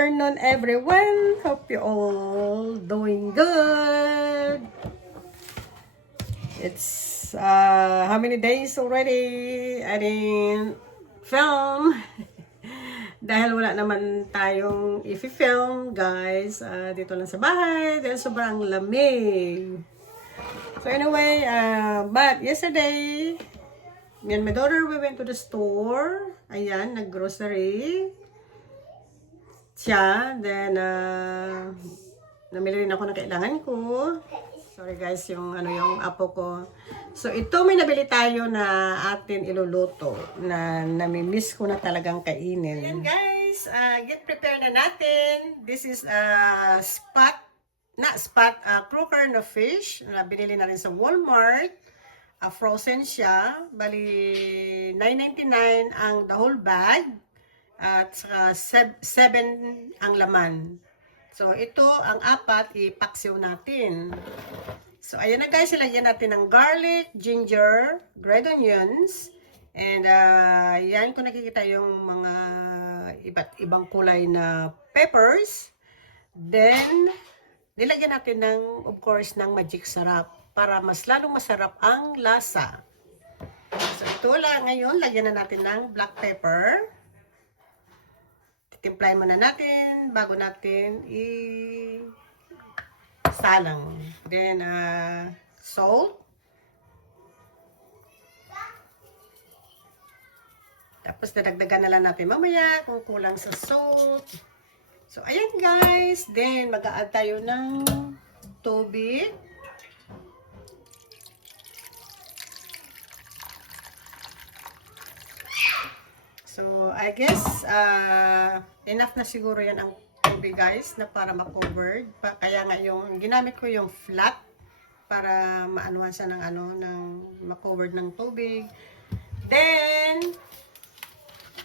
afternoon, everyone. Hope you all doing good. It's how many days already I didn't film dahil wala naman tayong i-film, guys. Dito lang sa bahay dahil sobrang lamig. So anyway, but yesterday, me and my daughter, we went to the store. Ayan, nag-grocery siya. Then, namili rin ako ng kailangan ko. Sorry guys, yung apo ko. So, ito may nabili tayo na atin iluluto na namimiss ko na talagang kainin. Ayan guys, get prepared na natin. This is croaker na fish. Binili na rin sa Walmart. Frozen siya. Bali, $9.99 ang the whole bag. At saka 7 ang laman. So, ito ang 4, ipaksiw natin. So, ayan na guys, ilagyan natin ng garlic, ginger, red onions, and yan kung nakikita yung mga iba't ibang kulay na peppers. Then, nilagyan natin ng, of course, ng magic sarap para mas lalong masarap ang lasa. So, ito lang ngayon, lagyan na natin ng black pepper. Timplahin muna natin bago natin salang. Then, salt. Tapos, dadagdagan na lang natin mamaya kung kulang sa salt. So, ayan guys. Then, mag-a-add tayo ng tubig. So, I guess, enough na siguro yan ang tubig guys, na para ma-covered. Kaya nga yung, ginamit ko yung flat para maanuhan siya ng ng ma-covered ng tubig. Then,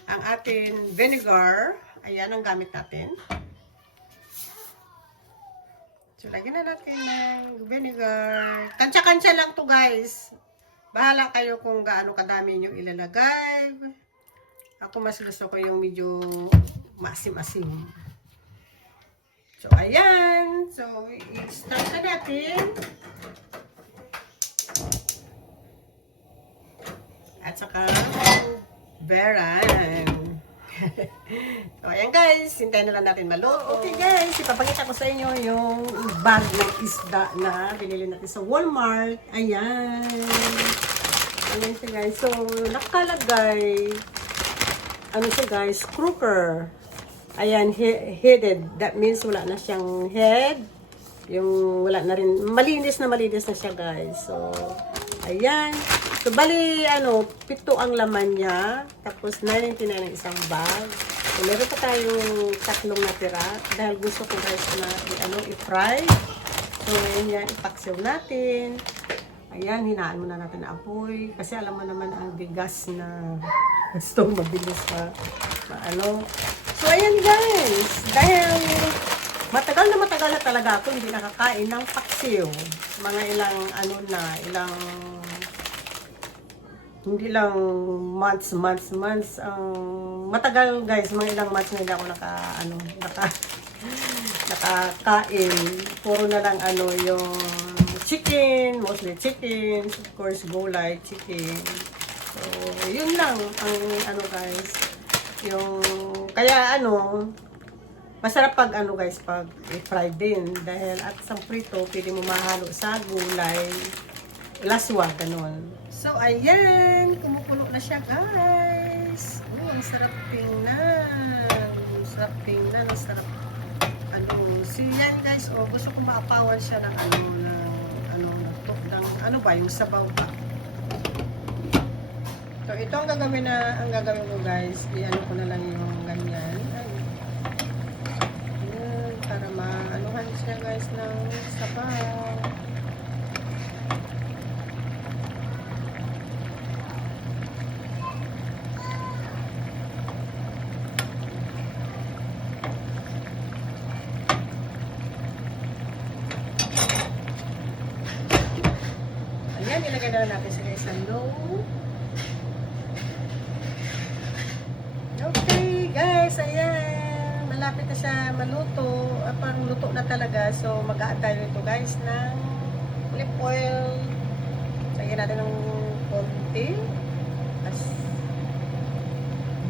ang atin vinegar, ayan ang gamit natin. So, lagyan na natin ng vinegar. Kansya-kansya lang to guys. Bahala kayo kung gaano kadami nyo ilalagay. Ako mas gusto ko yung medyo masim-asim. So, ayan. So, i-start na natin. At saka, beran. So, ayan guys. Hintayin na lang natin maluto. Okay guys, ipapakita ko sa inyo yung bag ng isda na binili natin sa Walmart. Ayan. Ayan siya guys. So, nakalagay ano siya guys, croaker. Ayan, headed. That means wala na siyang head. Yung wala na rin, malinis na siya guys. So, ayan. So, bali, 7 ang laman niya. Tapos, $9.99 ang isang bag. So, meron pa tayong 3 natira. Dahil gusto ko guys na, i-fry. So, ayan yan, ipaksiw natin. Ayan, hinaan muna natin na apoy. Kasi alam mo naman ang bigas na gusto mabilis pa. So, ayan guys. Dahil matagal na talaga ako hindi nakakain ng paksiw. Mga hindi lang months. Matagal guys, mga ilang months na hindi ako nakakain. Puro na lang yung chicken, mostly chicken, of course, gulay, chicken. So, yun lang ang guys. Yung, kaya masarap pag guys, pag i-fry din. Dahil at sa prito, pwede mo mahalo sa gulay, laswa, ganun. So, ayan, kumukulo na siya guys. Oh, ang sarap tingnan. Ang sarap. Siyan guys, gusto ko maapawan siya ng yung sabaw pa. So, ito ang gagawin ko guys. I-ano ko na lang yung ganyan. Ayan, para maanuhan siya guys ng sabaw. Ayan, ilagay na natin sa isang low. Okay, guys, ayan. Malapit malapit na siya maluto, parang luto na talaga. So, mag-a-add tayo ito guys ng olive oil. Lagyan natin ng konti. As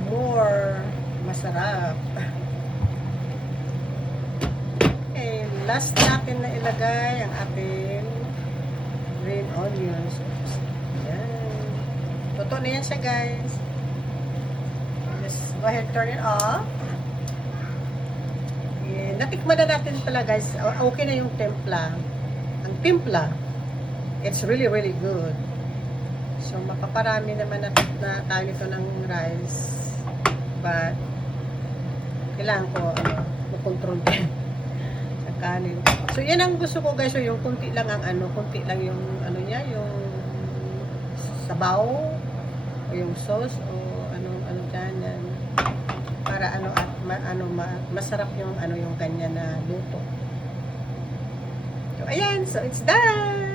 more masarap. Okay, last natin na ilagay ang ating green onions. Yan. Luto na yan siya guys. Just go ahead, turn it off. Natikman na natin pala guys, okay na yung templa. Ang templa, it's really really good. So mapaparami naman na tayo nito ng rice. But kailangan ko makontrol sa kanin. So yan ang gusto ko guys, so yung kunti lang ang kunti lang yung niya, yung sabaw o yung sauce o ano dyan yan. Para masarap yung yung kanya na luto. So ayan, so it's done.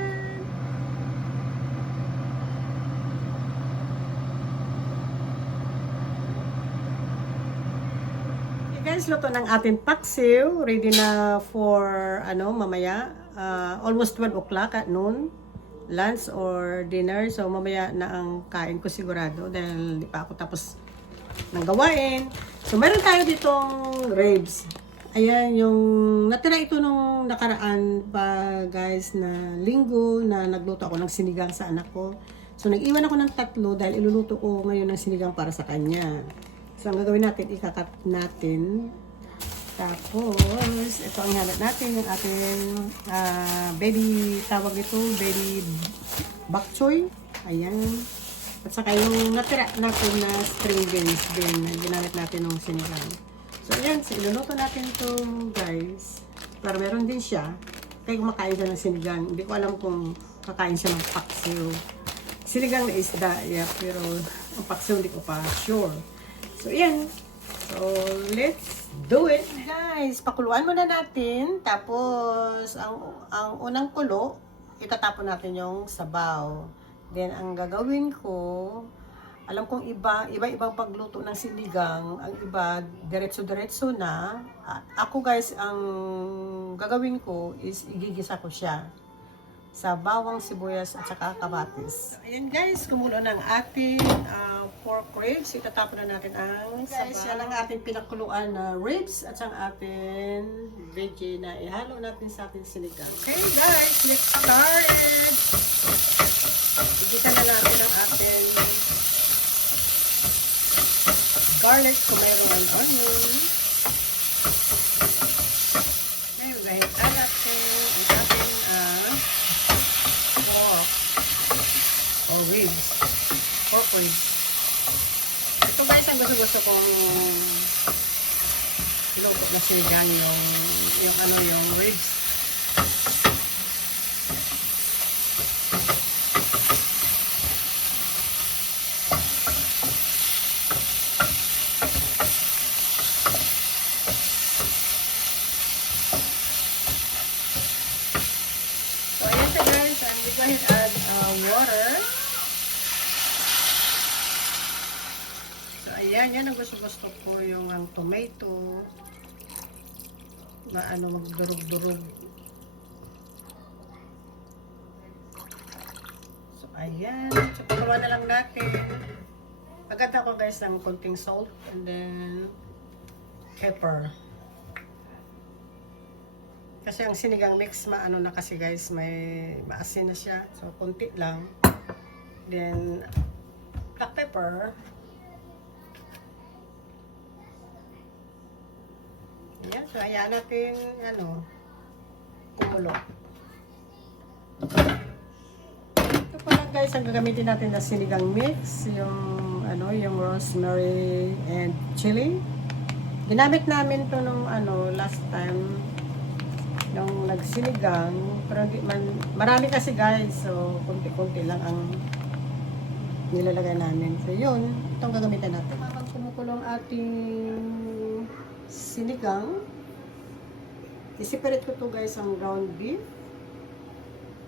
Okay guys, luto ng ating paksiw, ready na for mamaya, almost 12 o'clock at noon, lunch or dinner. So mamaya na ang kain ko sigurado dahil di pa ako tapos ng gawain. So, meron tayo ditong ribs. Ayan, yung natira ito nung nakaraan pa guys na linggo na nagluto ako ng sinigang sa anak ko. So, nag-iwan ako ng 3 dahil iluluto ko ngayon ng sinigang para sa kanya. So, ang gagawin natin, ikakat natin. Tapos, ito ang ihalat natin, yung ating baby, tawag ito, baby bok choy. Ayan. At saka yung natira natin na string beans din, ginamit natin ng sinigang. So, ayan, iluluto natin to guys. Para meron din siya. Kaya kumakain siya ng sinigang. Hindi ko alam kung kakain siya ng paksiw. Sinigang na isda, yeah, pero ang paksiw hindi ko pa sure. So, ayan. So, let's do it. Guys, pakuluan muna natin. Tapos, ang unang kulo, itatapon natin yung sabaw. Then, ang gagawin ko, alam kong iba-ibang pagluto ng sinigang. Ang iba, diretso-diretso na. At ako guys, ang gagawin ko is igigisa ko siya sa bawang, sibuyas, at saka kamatis. So, ayan guys, kumulo ng ating pork ribs. Itatapon na natin ang sabaw. Guys, yan ang ating pinakuluan na ribs at ang ating veggie na ihalo natin sa ating sinigang. Okay guys, let's start! Igisa na natin ang ating garlic kung mayroon ang onion. Ngayon, dahil natin ang ating pork or ribs. Pork ribs. Ito guys, ang gusto kong luto na sinigang yung ribs. Go ahead and add water. So, ayan. Yan ang gusto ko. Yung ang tomato na magdurog-durog. So, ayan. So, pagkawa na lang natin. Agad ako guys ng konting salt and then pepper. Kasi ang sinigang mix na kasi guys, may maasin na siya. So, konti lang. Then, black pepper. Ayan. So, ayan natin, kumulo. Ito pa lang guys, ang gagamitin natin na sinigang mix. Yung rosemary and chili. Ginamit namin to nung last time. Yung nagsinigang, pero marami kasi guys, so konti-konti lang ang nilalagay namin. So yun, itong gagamitin natin. Habang kumukulong ating sinigang, i-separate ko to guys ang ground beef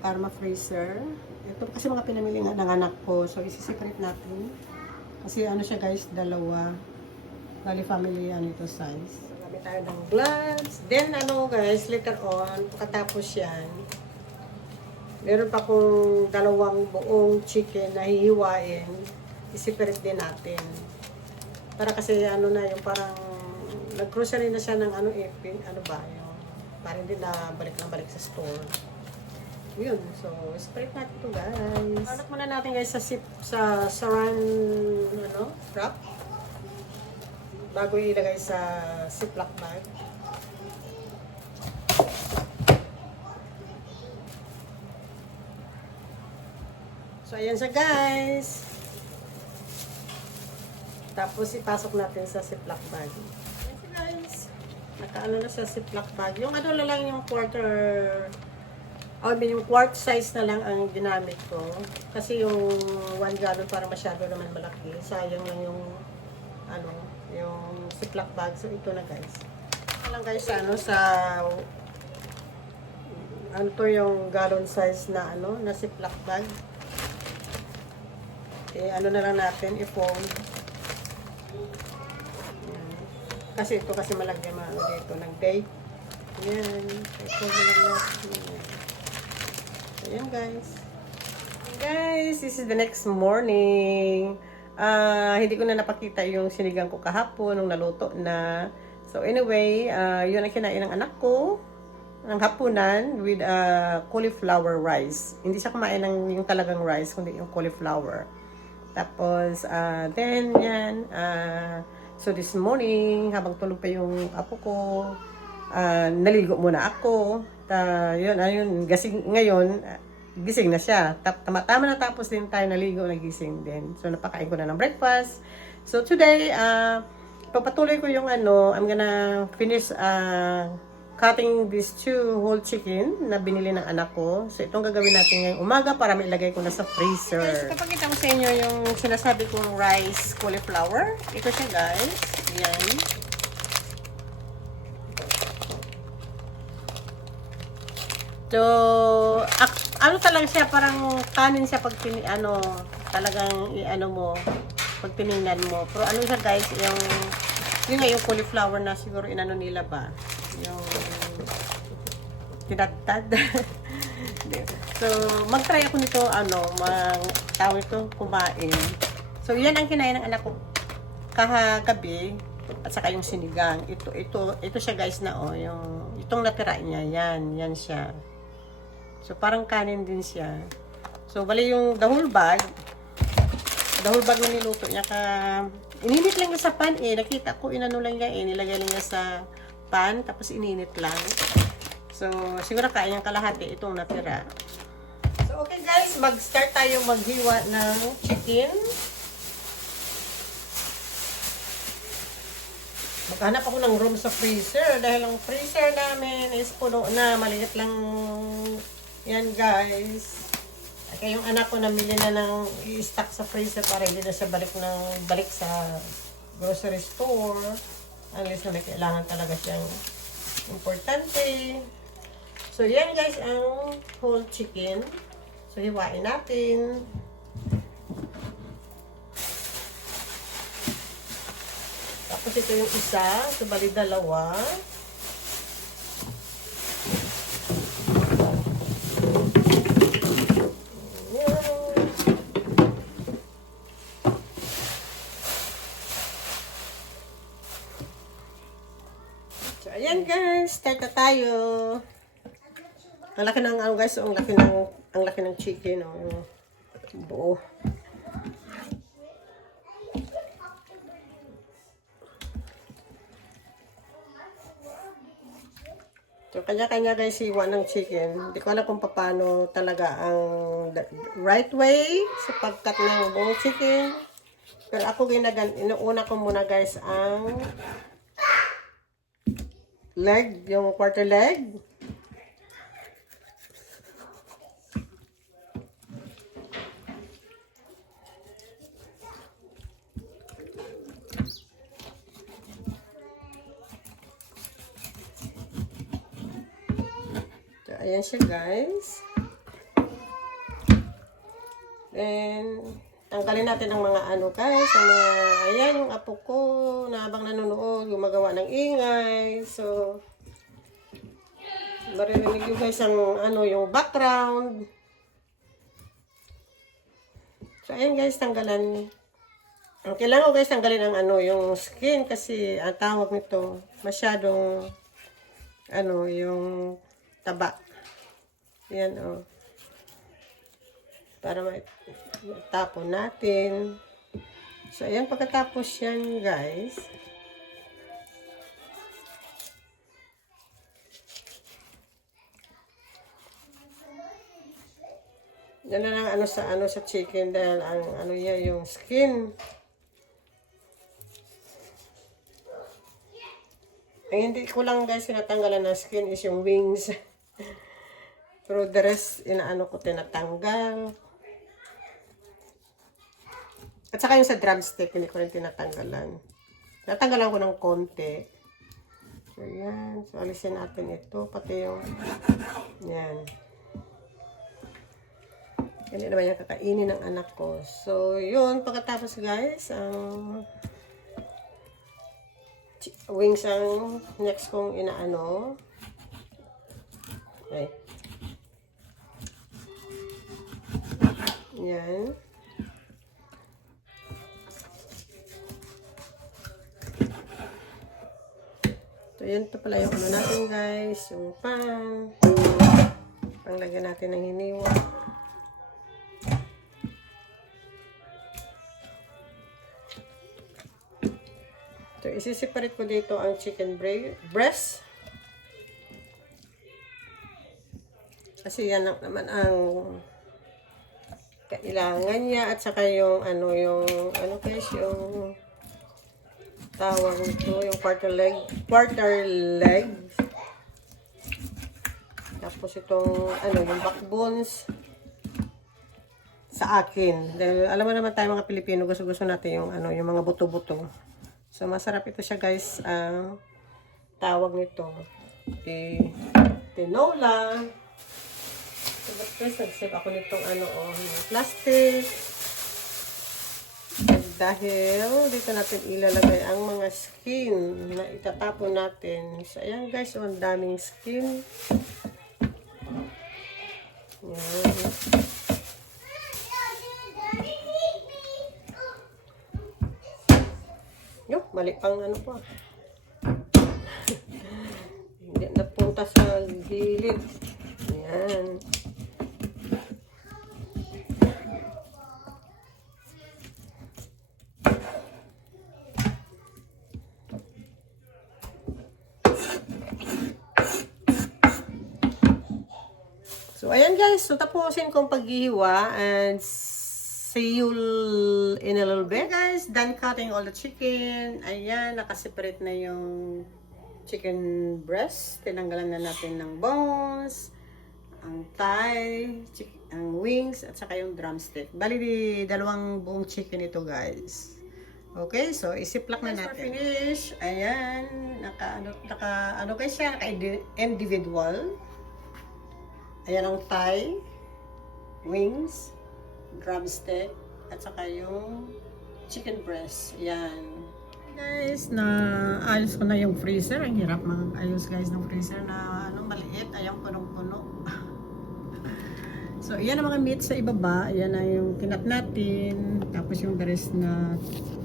para ma-freezer. Ito kasi mga pinamili ng anak ko, so i-separate natin. Kasi siya guys, dalawa. Bali family ito size. Gamit tayo ng gloves. Then, ano guys, later on, pagkatapos yan, meron pa kong dalawang buong chicken na hihiwain. I-separate din natin. Para kasi ano na yung parang nag-grocery na siya ng ano ano ba yung parang hindi na balik sa store. Yun. So, separate natin ito guys. Anak muna natin guys sa saran wrap. Bago ilagay sa ziploc bag. So, ayan siya guys. Tapos, ipasok natin sa ziploc bag. Ayan siya guys. Nakaano na sa ziploc bag. Yung ano lang yung yung quart size na lang ang ginamit ko. Kasi yung 1 gallon parang masyado naman malaki. Sayang lang yung yung ziploc bag. So, ito na guys. Ito lang guys ano to yung gallon size na na ziploc bag. Ano na lang natin, i-fold. Kasi ito kasi malagyan dito ng date. Ayan. I-fold na lang natin. Ayan guys. Guys, this is the next morning. Hindi ko na napakita yung sinigang ko kahapon nung naluto na. So anyway, yun ang kinain ng anak ko ng hapunan with cauliflower rice. Hindi siya kumain ng yung talagang rice, kundi yung cauliflower. Tapos, then, yan. So, this morning, habang tulog pa yung apo ko, naligo muna ako. Ayun, gising na siya. Tama na tapos din tayo naligo, nagising din. So, napakain ko na ng breakfast. So, today, papatuloy ko yung I'm gonna finish cutting these 2 whole chicken na binili ng anak ko. So, itong gagawin natin ngayong umaga para mailagay ko na sa freezer. Guys, kapakita ko sa inyo yung sinasabi kong rice cauliflower. Ito siya, guys. Ayan. So, ano talaga siya, parang kanin siya pag talagang pag tinignan mo. Pero ano siya, guys, yung cauliflower na siguro nila ba? Yung tinatad. So, mag-try ako nito, tawag ito, kumain. So, yan ang kinain ng anak ko kahagabi at saka yung sinigang. Ito siya guys itong natira niya, yan siya. So, parang kanin din siya. So, bali yung the whole bag na niluto niya ininit lang niya sa pan nakita ko, lang niya nilagay lang niya sa pan, tapos ininit lang. So, siguro kaya niyang kalahati itong natira. So, okay guys, mag-start tayo maghiwa ng chicken. Maghanap ako ng room sa freezer dahil ang freezer namin is puno na, maliit lang yan guys. Kaya yung anak ko namili na ng i-stock sa freezer para hindi na siya balik sa grocery store. Unless na may kailangan talaga siyang importante. So, yan guys ang whole chicken. So, hiwain natin. Tapos ito yung isa. So, bali dalawa. Ayan guys, start na tayo. Ang laki ng guys, ang laki ng chicken, buo. So kanya-kanya guys hiwa ng chicken. Hindi ko alam kung paano talaga ang right way sa pagkat ng buong chicken. Pero ako inuuna ko muna guys ang leg, yung quarter leg. So, ayan siya guys. Then, tanggalin natin ang mga ano guys, ang mga, ayan yung apo ko na habang nanonood, gumagawa ng ingay. So, maririnig yung guys ang ano, yung background. So, ayan guys, tanggalan. Ang kailangan ko guys, tanggalin ang ano, yung skin kasi ang tawag nito, masyadong, ano, yung taba. Yan, oh. Para matapon natin. So, ayan, pagkatapos yan, guys. Yan na lang ano sa chicken dahil ang ano niya yung skin. Ang hindi ko lang guys tinatanggalan ng skin is yung wings. Pero the rest inaano ko tinatanggal. At saka yung sa drumstick hindi ko rin tinatanggalan. Natanggalan ko ng konti. So yan, so alisin natin ito pati yung yan. Hindi naman yung kakainin ng anak ko. So, yun. Pagkatapos, guys, ang wings ang next kong inaano. Okay. Yan. So, yun pa pala yung ano natin, guys. Yung pan. Panglagyan natin ng hiniwa. So, isi-separate ko dito ang chicken breast. Kasi yan naman ang kailangan niya. At saka yung ano guys, yung tawag nito, yung quarter leg. Tapos itong yung backbones sa akin. Dahil alam mo naman tayo mga Pilipino, gusto-gusto natin yung yung mga buto-buto. So, masarap ito siya guys. Ang tawag nito. Tinola. So, but first, nag-save ako nitong plastic. At dahil dito natin ilalagay ang mga skin na itatapon natin. So, ayan guys. So, ang daming skin. Ayan. Mali pang pa. Hindi napunta sa gilid. Ayan. So, ayan guys. So, tapusin kong paghihiwa and see you in a little bit. Okay guys, done cutting all the chicken. Ayan, nakaseparate na yung chicken breast. Tinanggalan na natin ng bones, ang thigh, ang wings, at saka yung drumstick. Bali, dalawang buong chicken ito guys. Okay, so isiplak na natin. For finish, ayan, naka guys siya, individual. Ayan ang thigh, wings, drumstick, at saka yung chicken breast. Yan. Guys, na ayos ko na yung freezer. Ang hirap mag-ayos guys ng freezer na maliit. Ayang punong-puno. So, yan ang mga meat sa ibaba. Yan na yung kinat natin. Tapos yung the rest na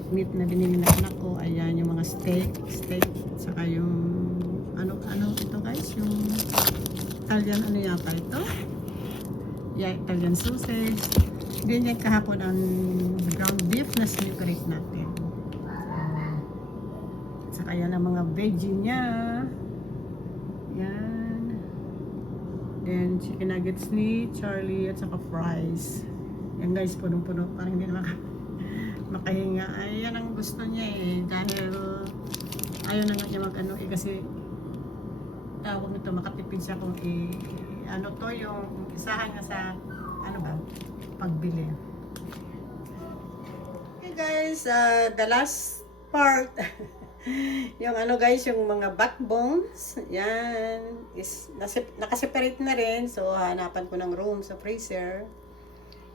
meat na binili na anak ko. Ayan yung mga steak. Saka yung ito guys. Yung Italian yata ito. Yeah, Italian sausage. Then yan kahapon ang ground beef na separate natin. Saka yan ang mga veggie niya. Yan. Then chicken nuggets ni Charlie at saka fries. Yan guys, punong-puno. Parang hindi na makahinga. Ay, yan ang gusto niya eh. Dahil ayaw na nga niya kasi tawag nito, makatipid siya kung yung isahan nga sa pagbili. Okay guys, the last part yung guys, yung mga backbones, yan is nakaseparate na rin. So hanapan ko ng room sa freezer.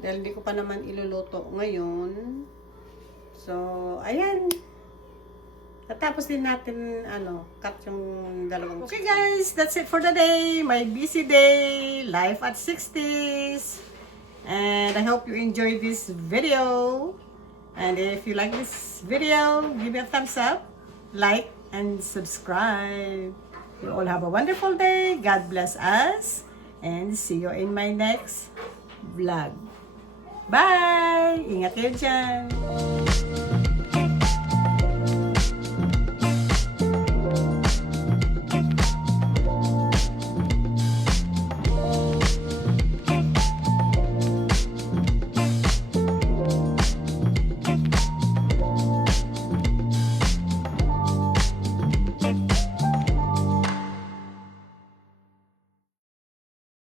Dahil hindi ko pa naman iluluto ngayon. So, ayan. Tatapos din natin, cut yung dalawang. Okay guys, that's it for the day. My busy day. Life at 60s. And I hope you enjoyed this video. And if you like this video, give me a thumbs up, like, and subscribe. You all have a wonderful day. God bless us. And see you in my next vlog. Bye! Ingat kayo dyan!